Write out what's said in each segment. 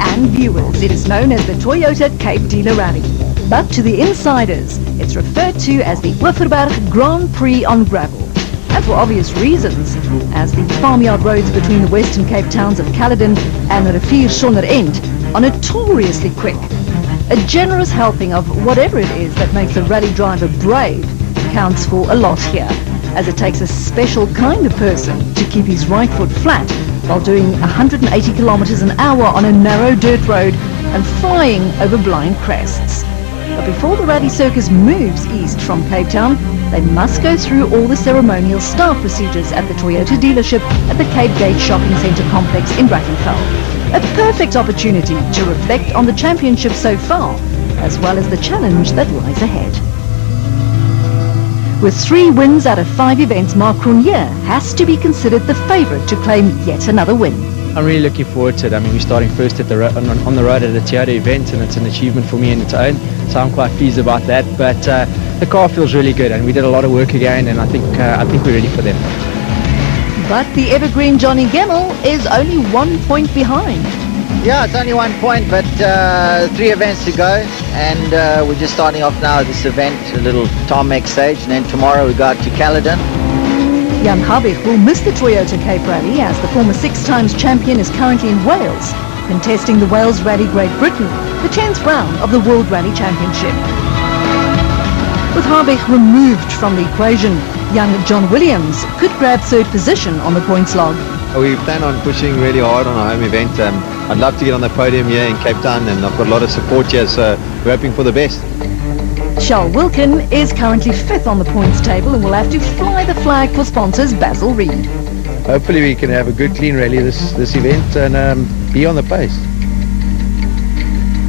and viewers, it is known as the Toyota Cape Dealer Rally. But to the insiders, it's referred to as the Oeverberg Grand Prix on gravel. And for obvious reasons, as the farmyard roads between the Western Cape towns of Caledon and Rivier Sonder End are notoriously quick. A generous helping of whatever it is that makes a rally driver brave counts for a lot here, as it takes a special kind of person to keep his right foot flat while doing 180 kilometers an hour on a narrow dirt road and flying over blind crests. But before the rally circus moves east from Cape Town, they must go through all the ceremonial staff procedures at the Toyota dealership at the Cape Gate Shopping Centre complex in Brackenfell. A perfect opportunity to reflect on the championship so far, as well as the challenge that lies ahead. With 3 wins out of 5 events, Marc Cronje has to be considered the favourite to claim yet another win. I'm really looking forward to it. I mean, we're starting first at the on the road at a Toyota event, and it's an achievement for me in its own, so I'm quite pleased about that. But the car feels really good, and we did a lot of work again, and I think we're ready for them. But the evergreen Johnny Gemmell is only 1 point behind. Yeah, it's only 1 point, but 3 events to go, and we're just starting off now at this event, a little tarmac stage, and then tomorrow we go out to Caledon. Jan Habig will miss the Toyota Cape Rally as the former 6-times champion is currently in Wales, contesting the Wales Rally Great Britain, the 10th round of the World Rally Championship. With Habig removed from the equation, young John Williams could grab 3rd position on the points log. We plan on pushing really hard on our home event. I'd love to get on the podium here in Cape Town, and I've got a lot of support here, so we're hoping for the best. Charles Wilkin is currently 5th on the points table and will have to fly the flag for sponsors Basil Reed. Hopefully we can have a good clean rally this event and be on the pace.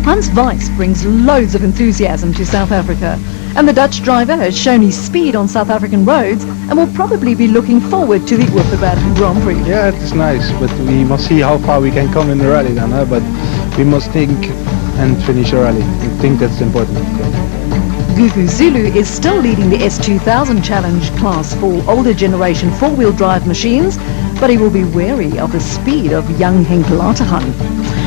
Hans Weiss brings loads of enthusiasm to South Africa, and the Dutch driver has shown his speed on South African roads and will probably be looking forward to the Oeverberg Grand Prix. Yeah, it is nice, but we must see how far we can come in the rally then, but we must think and finish a rally. I think that's important. Gugu Zulu is still leading the S2000 Challenge class for older generation 4-wheel drive machines, but he will be wary of the speed of young Henk Laterhan.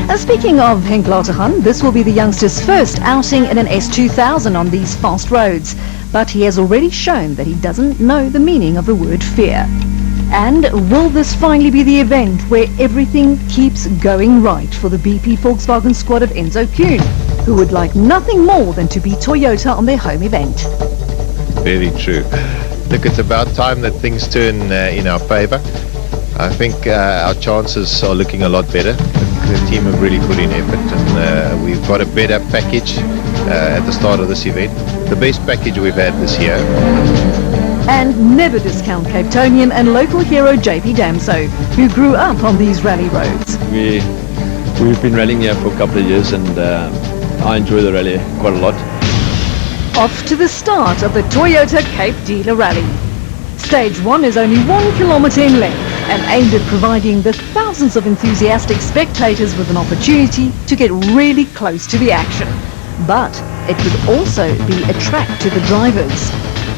And speaking of Henk Laterhan, this will be the youngster's first outing in an S2000 on these fast roads, but he has already shown that he doesn't know the meaning of the word fear. And will this finally be the event where everything keeps going right for the BP Volkswagen squad of Enzo Kuhn, who would like nothing more than to be Toyota on their home event? Very true. Look, it's about time that things turn in our favour. I think our chances are looking a lot better. The team have really put in effort, and we've got a better package at the start of this event. The best package we've had this year. And never discount Cape Townian and local hero JP Damso, who grew up on these rally roads. We've been rallying here for a couple of years, and I enjoy the rally quite a lot. Off to the start of the Toyota Cape Dealer Rally. Stage 1 is only 1 kilometre in length and aimed at providing the thousands of enthusiastic spectators with an opportunity to get really close to the action. But it could also be a track to the drivers.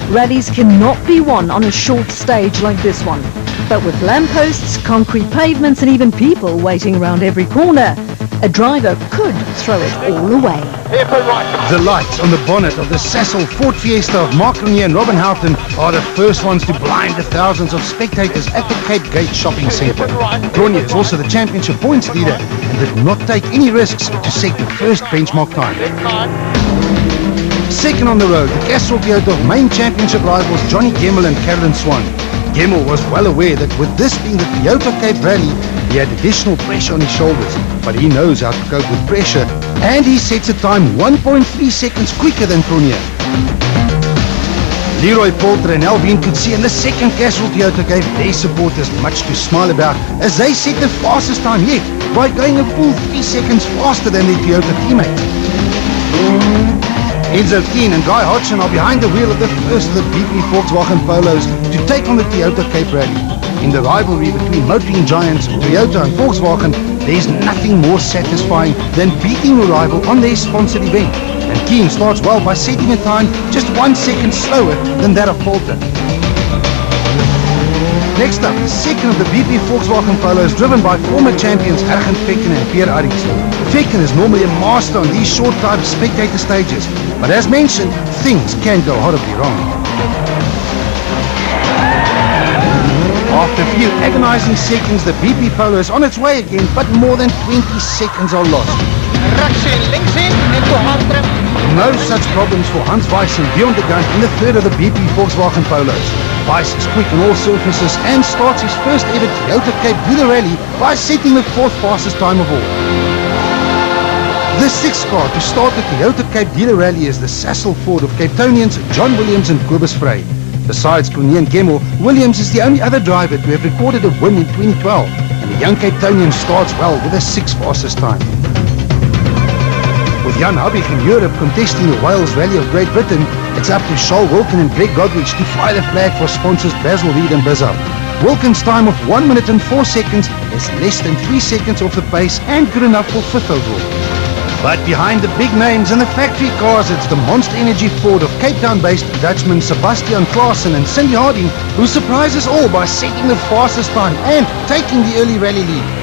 Rallies cannot be won on a short stage like this one, but with lampposts, concrete pavements and even people waiting around every corner, a driver could throw it all away. The lights on the bonnet of the Sasol Ford Fiesta of Marc Cronje and Robin Houghton are the first ones to blind the thousands of spectators at the Cape Gate Shopping Centre. Cronje is also the championship points leader and did not take any risks to set the first benchmark time. Second on the road, the Castrol Toyota of main championship rivals Johnny Gemmell and Carolyn Swan. Gemmell was well aware that with this being the Toyota Cape Rally, he had additional pressure on his shoulders, but he knows how to cope with pressure, and he sets a time 1.3 seconds quicker than Cronje. Leroy Poulter and Alvin Coetzee in the second Castrol Toyota gave their supporters much to smile about as they set the fastest time yet by going a full 3 seconds faster than their Toyota teammates. Enzo Kuhn and Guy Hodgson are behind the wheel of the first of the BP Volkswagen Polos to take on the Toyota Cape Rally. In the rivalry between motoring giants Toyota and Volkswagen, there's nothing more satisfying than beating a rival on their sponsored event. And Kuhn starts well by setting a time just 1 second slower than that of Poulter. Next up, the second of the BP Volkswagen Polos driven by former champions Hergen Fekken and Pierre Arries. Fekken is normally a master on these short type spectator stages, but as mentioned, things can go horribly wrong. After a few agonizing seconds, the BP Polo is on its way again, but more than 20 seconds are lost. No such problems for Hans Weiss and Bjorn de Gant in the third of the BP Volkswagen Polos. Weiss is quick on all surfaces and starts his first ever Toyota Cape Dealer Rally by setting the fourth fastest time of all. The sixth car to start the Toyota Cape Dealer Rally is the Sassel Ford of Cape Townians John Williams and Kobus Frey. Besides Cronje and Gemmel, Williams is the only other driver to have recorded a win in 2012, and the young Cape Townian starts well with a sixth fastest time. With Jan Habig in Europe contesting the Wales Rally of Great Britain, it's up to Charles Wilkin and Greg Godrich to fly the flag for sponsors Basil Reed and Bizzup. Wilkin's time of 1 minute and 4 seconds is less than 3 seconds off the pace and good enough for fifth overall. But behind the big names and the factory cars, it's the Monster Energy Ford of Cape Town-based Dutchman Sebastian Klaassen and Cindy Harding who surprise us all by setting the fastest time and taking the early rally lead.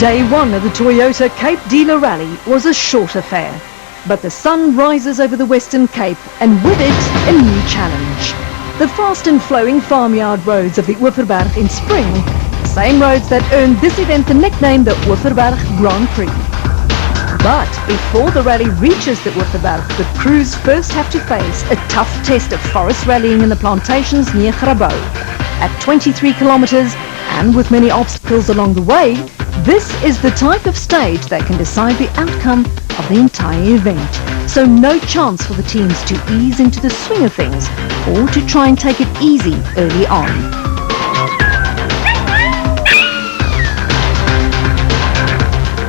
Day one of the Toyota Cape Dealer Rally was a short affair. But the sun rises over the Western Cape and with it a new challenge. The fast and flowing farmyard roads of the Oeverberg in spring, the same roads that earned this event the nickname the Oeverberg Grand Prix. But before the rally reaches the Oeverberg, the crews first have to face a tough test of forest rallying in the plantations near Grabouw. At 23 kilometers and with many obstacles along the way, this is the type of stage that can decide the outcome of the entire event. So no chance for the teams to ease into the swing of things or to try and take it easy early on.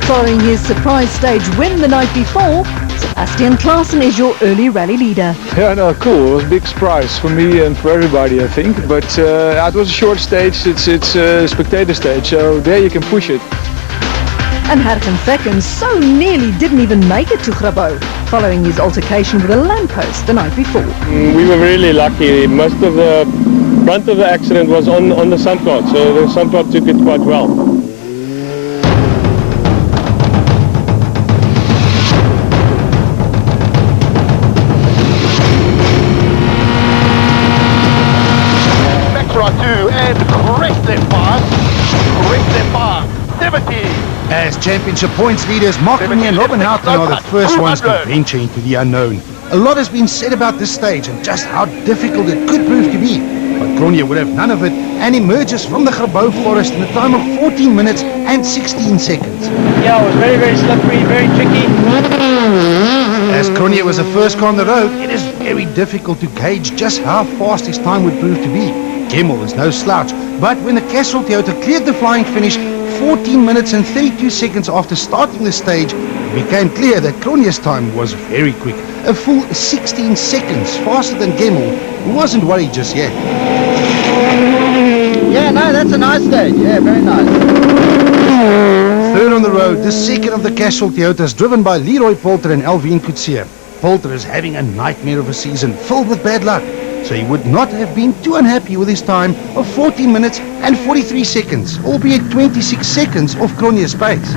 Following his surprise stage win the night before, Sebastian Klaassen is your early rally leader. Yeah, no, cool. It was a big surprise for me and for everybody, I think. But it was a short stage. It's a spectator stage, so there you can push it. And Hergen Fekken so nearly didn't even make it to Grabouw, following his altercation with a lamppost the night before. We were really lucky. Most of the brunt of the accident was on the Sandplaat, so the Sandplaat took it quite well. As championship points leaders, Mark Cronje and Robin Houghton are the first ones to venture into the unknown. A lot has been said about this stage and just how difficult it could prove to be. But Cronje would have none of it and emerges from the Grabouw forest in a time of 14 minutes and 16 seconds. Yeah, it was very, very slippery, very tricky. As Cronje was the first car on the road, it is very difficult to gauge just how fast his time would prove to be. Gemmel is no slouch, but when the Castrol Toyota cleared the flying finish 14 minutes and 32 seconds after starting the stage, it became clear that Cronje's time was very quick, a full 16 seconds faster than Gemmel, who wasn't worried just yet. Yeah, no, that's a nice stage. Yeah, very nice. Third on the road, the second of the Castrol Toyotas, driven by Leroy Poulter and Alvin Coetzee. Poulter is having a nightmare of a season, filled with bad luck, so he would not have been too unhappy with his time of 14 minutes and 43 seconds, albeit 26 seconds off Cronje's pace.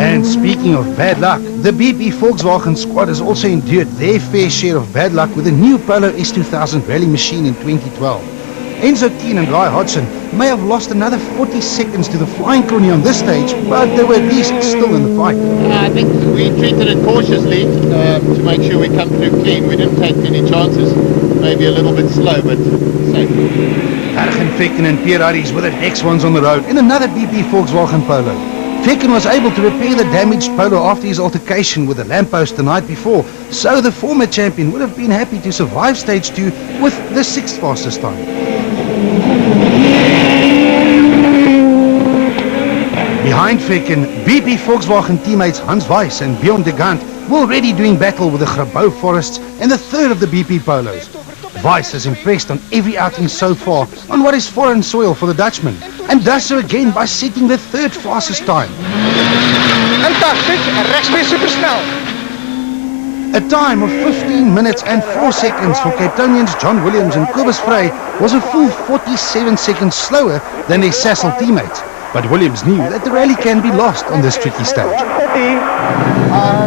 And speaking of bad luck, the BP Volkswagen squad has also endured their fair share of bad luck with the new Polo S2000 rally machine in 2012. Enzo Keane and Guy Hodgson may have lost another 40 seconds to the flying Cronje on this stage, but they were at least still in the fight. I think we treated it cautiously to make sure we come through clean. We didn't take any chances. Maybe a little bit slow, but safe. Hergen Fekken and Pierre Arries were the next ones on the road in another BP Volkswagen Polo. Fekken was able to repair the damaged Polo after his altercation with the lamppost the night before, so the former champion would have been happy to survive stage 2 with the 6th fastest time. Behind Fekken, BP Volkswagen teammates Hans Weiss and Bjorn de Gant were already doing battle with the Grabouw forests and the third of the BP Polos. Weiss has impressed on every outing so far on what is foreign soil for the Dutchman, and does so again by setting the third fastest time. A time of 15 minutes and 4 seconds for Cape Townians John Williams and Kobus Frey was a full 47 seconds slower than their Sasol teammates. But Williams knew that the rally can be lost on this tricky stage.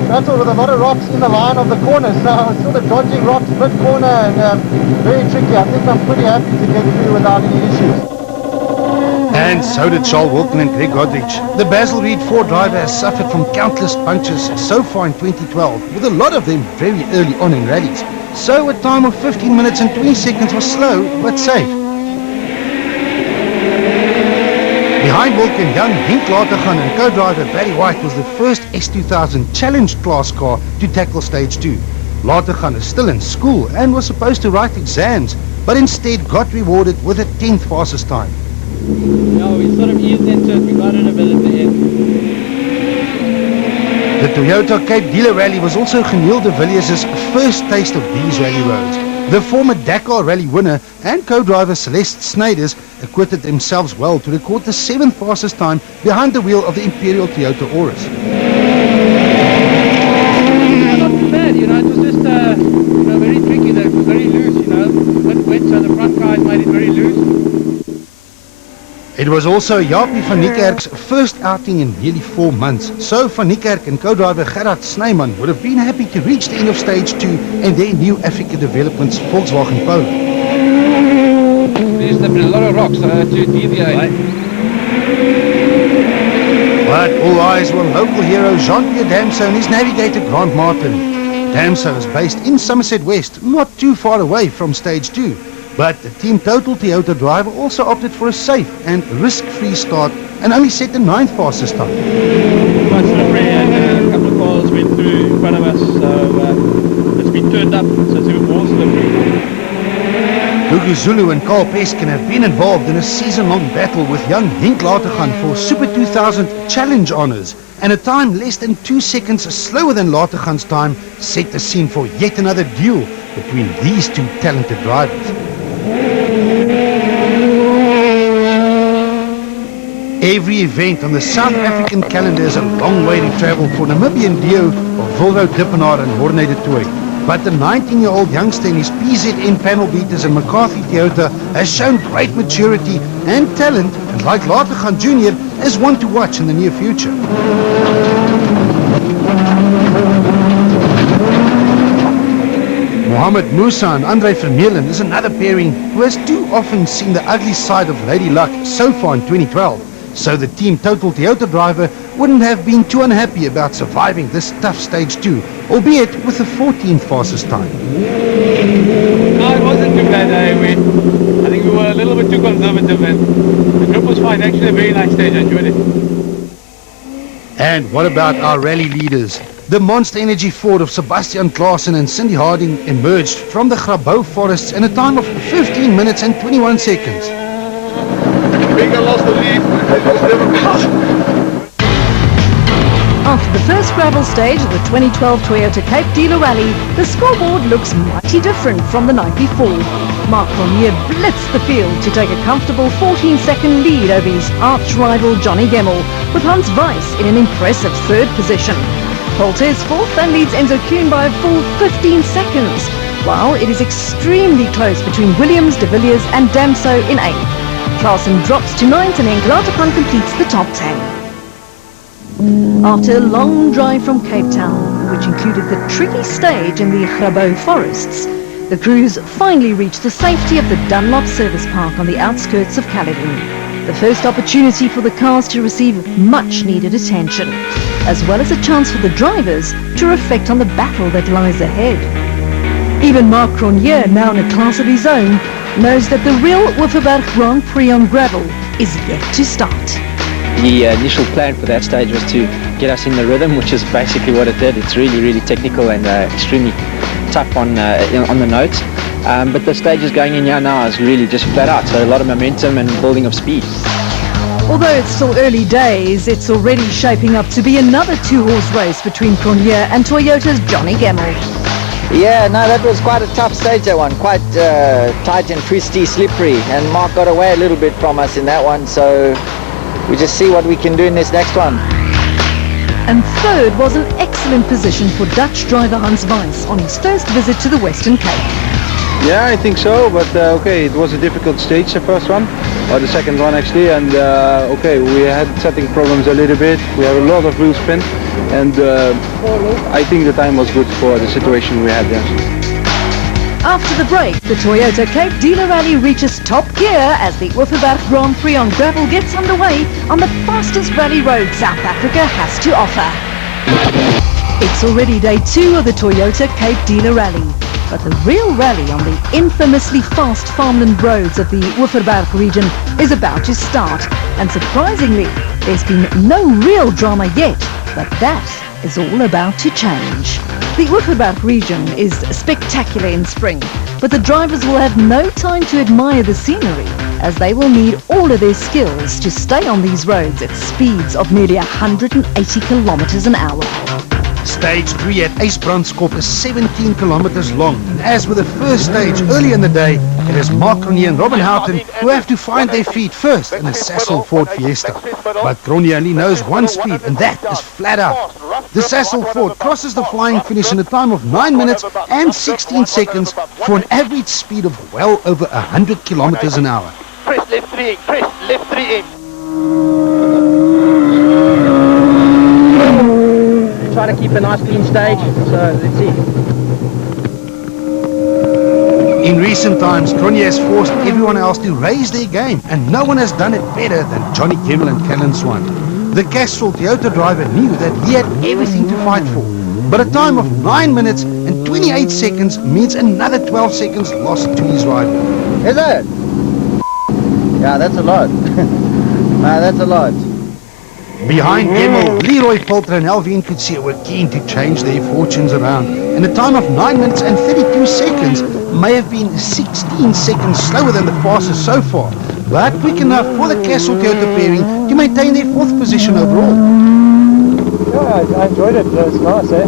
That's all with a lot of rocks in the line of the corner, so sort of dodging rocks mid-corner and very tricky. I think I'm pretty happy to get through without any issues. And so did Charles Wilken and Greg Godrich. The Basil Reed Ford driver has suffered from countless punches so far in 2012, with a lot of them very early on in rallies. So a time of 15 minutes and 20 seconds was slow but safe. Behind Wilken, young Henk Latergan and co-driver Barry White was the first S2000 Challenge class car to tackle stage 2. Latergan is still in school and was supposed to write exams, but instead got rewarded with a 10th fastest time. No, we sort of eased into it. We got it a bit at the end. The Toyota Cape Dealer Rally was also Geniel de Villiers' first taste of these rally roads. The former Dakar Rally winner and co-driver Celeste Snyders acquitted themselves well to record the 7th fastest time behind the wheel of the Imperial Toyota Auris. Not too bad, it was just very tricky, very loose, bit wet, so the front guys made it very loose. It was also Jaapie van Niekerk's first outing in nearly 4 months, so van Niekerk and co-driver Gerard Snyman would have been happy to reach the end of stage 2 in their new Africa Developments Volkswagen Polo. There's a lot of rocks to deviate. But all eyes were on local hero Jean-Pierre Damso and his navigator Grant Martin. Damso is based in Somerset West, not too far away from stage 2. But the Team Total Toyota driver also opted for a safe and risk-free start and only set the 9th fastest time. Quite slippery and a couple of cars went through in front of us, so it's been turned up, so it's even more slippery. Hugo Zulu and Carl Peskin have been involved in a season-long battle with young Henk Latergan for Super 2000 Challenge honours, and a time less than 2 seconds slower than Latergan's time set the scene for yet another duel between these two talented drivers. Every event on the South African calendar is a long way to travel for Namibian Dio of Volvo Dippenaar and Horne de Tooi. But the 19-year-old youngster in his PZN panel beaters and McCarthy Toyota has shown great maturity and talent, and like Latergan Jr. is one to watch in the near future. Mohamed Musa and Andre Vermeulen is another pairing who has too often seen the ugly side of Lady Luck so far in 2012. So the Team Total Toyota driver wouldn't have been too unhappy about surviving this tough stage 2, albeit with the 14th fastest time. No, it wasn't too bad. I think we were a little bit too conservative, and the grip was fine. Actually, a very nice stage. I enjoyed it. And what about our rally leaders? The Monster Energy Ford of Sebastian Klaasen and Cindy Harding emerged from the Grabouw forests in a time of 15 minutes and 21 seconds. Bigger lost the lead. It was never After the first gravel stage of the 2012 Toyota Cape Dealer Rally, the scoreboard looks mighty different from the night before. Marc Renier blitzed the field to take a comfortable 14-second lead over his arch-rival Johnny Gemmell, with Hans Weiss in an impressive 3rd position. Poulter is 4th and leads Enzo Kuhn by a full 15 seconds, while it is extremely close between Williams, de Villiers and Damso in 8th. Klaasen drops to 9th and Henk Latergan completes the top 10. After a long drive from Cape Town, which included the tricky stage in the Grabouw forests, the crews finally reached the safety of the Dunlop Service Park on the outskirts of Caledon. The first opportunity for the cars to receive much needed attention, as well as a chance for the drivers to reflect on the battle that lies ahead. Even Marc Renier, now in a class of his own, knows that the real Wofferberg Grand Prix on gravel is yet to start. The initial plan for that stage was to get us in the rhythm, which is basically what it did. It's really, really technical and extremely tough on the notes. But the stages going in here now is really just flat out, so a lot of momentum and building of speed. Although it's still early days, it's already shaping up to be another 2-horse race between Cronje and Toyota's Johnny Gemmell. Yeah, no, that was quite a tough stage, that one. Quite tight and twisty, slippery. And Mark got away a little bit from us in that one. So we just see what we can do in this next one. And third was an excellent position for Dutch driver Hans Weiss on his first visit to the Western Cape. Yeah, I think so, but okay, it was a difficult stage, the first one, or the second one actually, and okay, we had setting problems a little bit, we had a lot of wheel spin, and I think the time was good for the situation we had there. After the break, the Toyota Cape Dealer Rally reaches top gear as the Wofferberg Grand Prix on gravel gets underway on the fastest rally road South Africa has to offer. It's already day 2 of the Toyota Cape Dealer Rally. But the real rally on the infamously fast farmland roads of the Wofferberg region is about to start. And surprisingly, there's been no real drama yet, but that is all about to change. The Wofferberg region is spectacular in spring, but the drivers will have no time to admire the scenery, as they will need all of their skills to stay on these roads at speeds of nearly 180 kilometers an hour. Stage 3 at Ysbrandskop is 17 kilometers long, and as with the first stage early in the day, it is Mark Cronje and Robin Houghton who have to find their feet first in a Sasol Ford Fiesta. But Cronje only knows one speed, and that is flat out. The Sasol Ford crosses the flying finish in a time of 9 minutes and 16 seconds for an average speed of well over 100 kilometers an hour. Press left 3, press left 3 Try to keep a nice clean stage, so let's see. In recent times, Cronje has forced everyone else to raise their game, and no one has done it better than Johnny Kemmel and Callan Swan. The Castrol Toyota driver knew that he had everything to fight for, but a time of 9 minutes and 28 seconds means another 12 seconds lost to his rival. Is it? Yeah, that's a lot. No, that's a lot. Behind Kemmel, Leroy Poulter and Alvin Coetzee were keen to change their fortunes around, and a time of 9 minutes and 32 seconds may have been 16 seconds slower than the fastest so far, but quick enough for the Castrol Toyota pairing to maintain their 4th position overall. Yeah, I enjoyed it. It was nice, eh?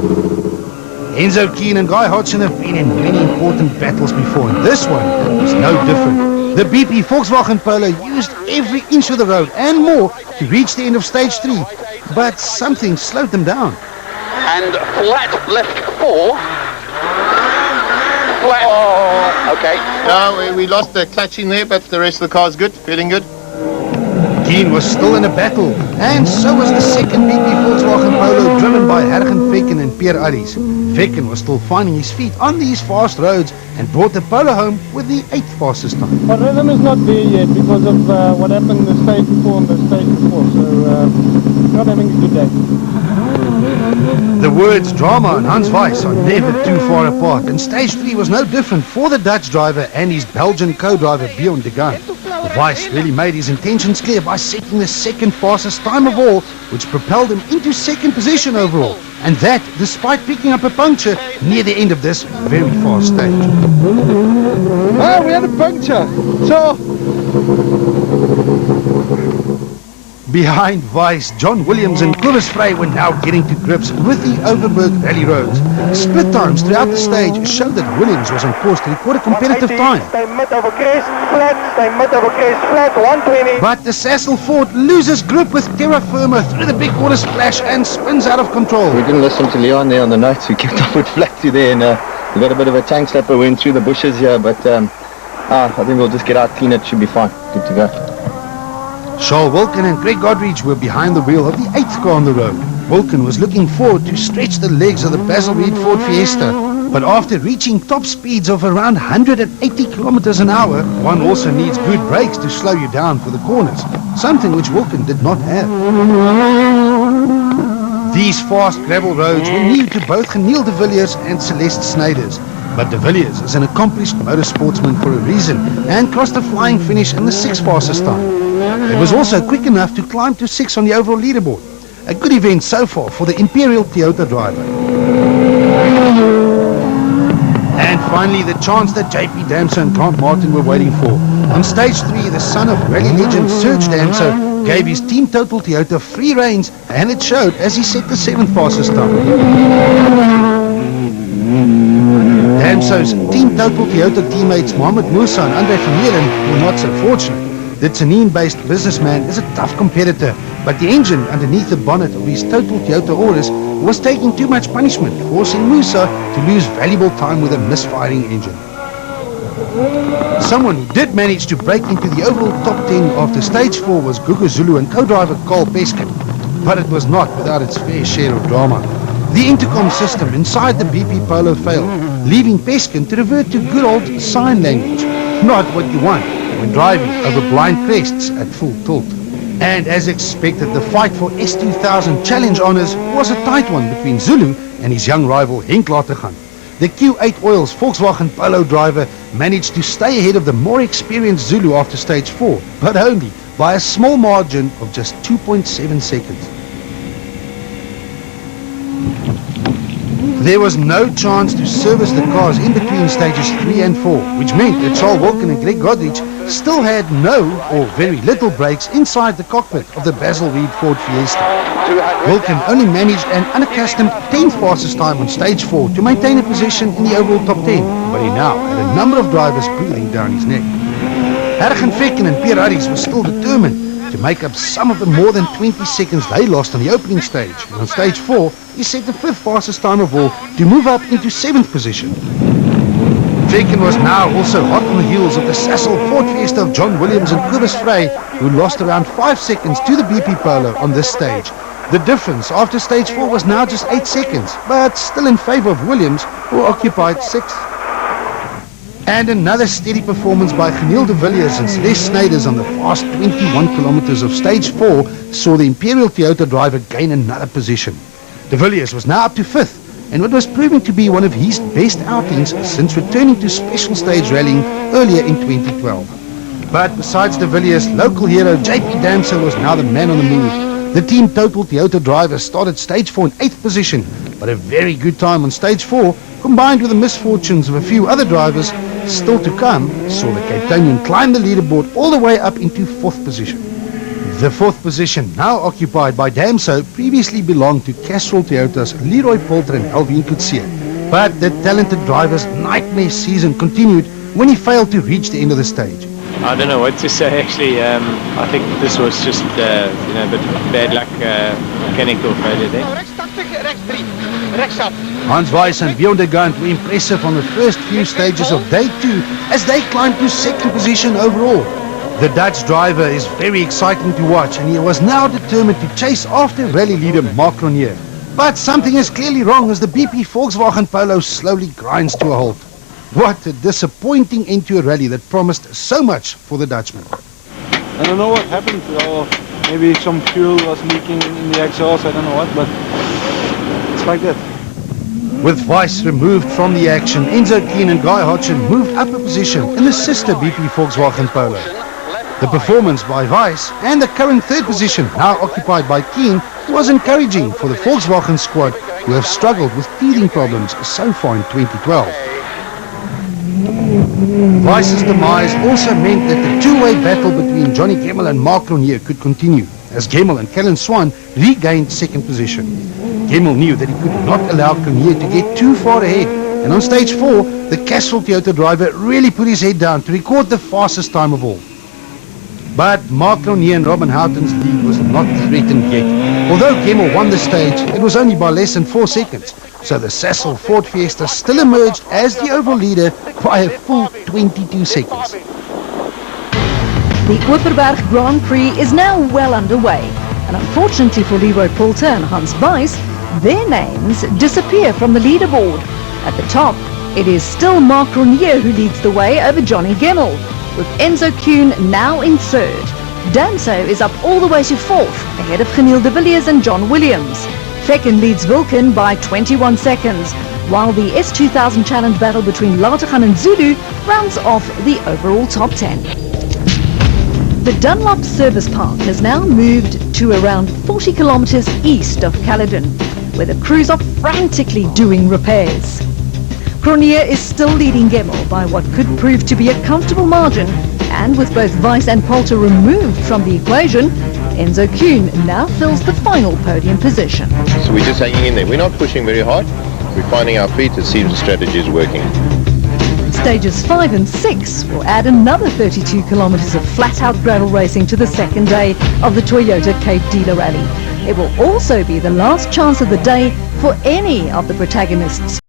Enzo Keen and Guy Hodgson have been in many important battles before, and this one was no different. The BP Volkswagen Polo used every inch of the road and more to reach the end of stage 3, but something slowed them down. and flat left 4. Flat. Oh, okay. No, we lost the clutch in there, but the rest of the car's good, feeling good. Keen was still in a battle, and so was the second BP Volkswagen Polo driven by Hergen Vecken and Pierre Aries. Vecken was still finding his feet on these fast roads and brought the Polo home with the 8th fastest time. But rhythm is not there yet because of what happened the stage before and the stage before, so not having a good day. The words drama and Hans Weiss are never too far apart, and stage 3 was no different for the Dutch driver and his Belgian co-driver Bjorn de Gaan. Weiss really made his intentions clear by setting the second fastest time of all, which propelled him into second position overall, and that despite picking up a puncture near the end of this very fast stage. Ah, we had a puncture. So behind Weiss, John Williams and Clovis Frey were now getting to grips with the Overberg rally roads. Split times throughout the stage showed that Williams was on course to record a competitive time. But the Sasol Ford loses grip with terra firma through the big water splash and spins out of control. We didn't listen to Leon there on the notes. We kept our foot flat through there, and we got a bit of a tank slapper, went through the bushes here, but I think we'll just get out clean. It should be fine. Good to go. Charles Wilken and Greg Godridge were behind the wheel of the 8th car on the road. Wilken was looking forward to stretch the legs of the Basil Reed Ford Fiesta, but after reaching top speeds of around 180 kilometers an hour, one also needs good brakes to slow you down for the corners, something which Wilken did not have. These fast gravel roads were new to both Geniel de Villiers and Celeste Snyders, but de Villiers is an accomplished motorsportsman for a reason and crossed a flying finish in the 6th fastest time. It was also quick enough to climb to 6 on the overall leaderboard. A good event so far for the Imperial Toyota driver. And finally, the chance that JP Damso and Grant Martin were waiting for. On stage 3, the son of rally legend Serge Damso gave his team Total Toyota free reins, and it showed as he set the 7th fastest time. Damso's team total Toyota teammates Mohamed Musa and Andre van Meulen were not so fortunate. The Tsenin-based businessman is a tough competitor, but the engine underneath the bonnet of his total Toyota Auris was taking too much punishment, forcing Musa to lose valuable time with a misfiring engine. Someone who did manage to break into the overall top 10 after stage 4 was Gugu Zulu and co-driver Carl Peskin, but it was not without its fair share of drama. The intercom system inside the BP Polo failed, leaving Peskin to revert to good old sign language, not what you want when driving over blind crests at full tilt. And as expected, the fight for S2000 challenge honours was a tight one between Zulu and his young rival Henk Lategan. The Q8 Oils Volkswagen Polo driver managed to stay ahead of the more experienced Zulu after stage 4, but only by a small margin of just 2.7 seconds. There was no chance to service the cars in between stages 3 and 4, which meant that Charles Wilken and Greg Godrich still had no or very little brakes inside the cockpit of the Basil Reed Ford Fiesta. Wilken only managed an unaccustomed 10th fastest time on stage 4 to maintain a position in the overall top 10, but he now had a number of drivers breathing down his neck. Ergen Fekken and Pierre Harries were still determined to make up some of the more than 20 seconds they lost on the opening stage. And on stage 4, he set the 5th fastest time of all to move up into 7th position. Fekken was now also hot on the heels of the Sassel Ford Fiesta of John Williams and Cobus Frey, who lost around 5 seconds to the BP Polo on this stage. The difference after stage 4 was now just 8 seconds, but still in favour of Williams, who occupied 6th. And another steady performance by Geniel de Villiers and Celeste Snyders on the fast 21 kilometers of stage 4 saw the Imperial Toyota driver gain another position. De Villiers was now up to 5th, and what was proving to be one of his best outings since returning to special stage rallying earlier in 2012. But besides de Villiers, local hero JP Damso was now the man on the move. The team total Toyota driver started stage 4 in 8th position, but a very good time on stage 4, combined with the misfortunes of a few other drivers still to come, saw the Cape Townian climb the leaderboard all the way up into 4th position. The 4th position, now occupied by Damso, previously belonged to Castrol Toyota's Leroy Poulter and Alvin Coetzee. But the talented driver's nightmare season continued when he failed to reach the end of the stage. I don't know what to say actually. I think this was just a bit bad luck, mechanical failure there. Hans Weiss and Bjorn de Gant were impressive on the first few stages of day 2 as they climbed to 2nd position overall. The Dutch driver is very exciting to watch, and he was now determined to chase after rally leader Marc Ronier. But something is clearly wrong as the BP Volkswagen Polo slowly grinds to a halt. What a disappointing end to a rally that promised so much for the Dutchman. I don't know what happened, or maybe some fuel was leaking in the exhaust, I don't know what, but it's like that. With Weiss removed from the action, Enzo Keen and Guy Hodgson moved up a position in the sister BP Volkswagen Polo. The performance by Weiss and the current 3rd position, now occupied by Keen, was encouraging for the Volkswagen squad, who have struggled with teething problems so far in 2012. Weiss's demise also meant that the two-way battle between Johnny Gemmel and Marc Ronier could continue, as Gemmel and Kellen Swan regained 2nd position. Gemmel knew that he could not allow Ronier to get too far ahead, and on stage 4, the Castrol Toyota driver really put his head down to record the fastest time of all. But Marc Ronier and Robin Houghton's lead was not threatened yet. Although Gemmel won the stage, it was only by less than 4 seconds, so the Sassel Ford Fiesta still emerged as the overall leader by a full 22 seconds. The Wupperberg Grand Prix is now well underway, and unfortunately for Leroy Poulter and Hans Weiss, their names disappear from the leaderboard. At the top, it is still Marc Ronier who leads the way over Johnny Gemmel, with Enzo Kuhn now in 3rd. Damso is up all the way to 4th, ahead of Geniel de Villiers and John Williams. Fekken leads Wilken by 21 seconds, while the S2000 Challenge battle between Lategan and Zulu rounds off the overall top 10. The Dunlop Service Park has now moved to around 40 kilometers east of Caledon, where the crews are frantically doing repairs. Ronier is still leading Gemmel by what could prove to be a comfortable margin, and with both Weiss and Poulter removed from the equation, Enzo Kuhn now fills the final podium position. So we're just hanging in there. We're not pushing very hard. We're finding our feet. It seems the strategy is working. Stages 5 and 6 will add another 32 kilometres of flat-out gravel racing to the second day of the Toyota Cape Dealer Rally. It will also be the last chance of the day for any of the protagonists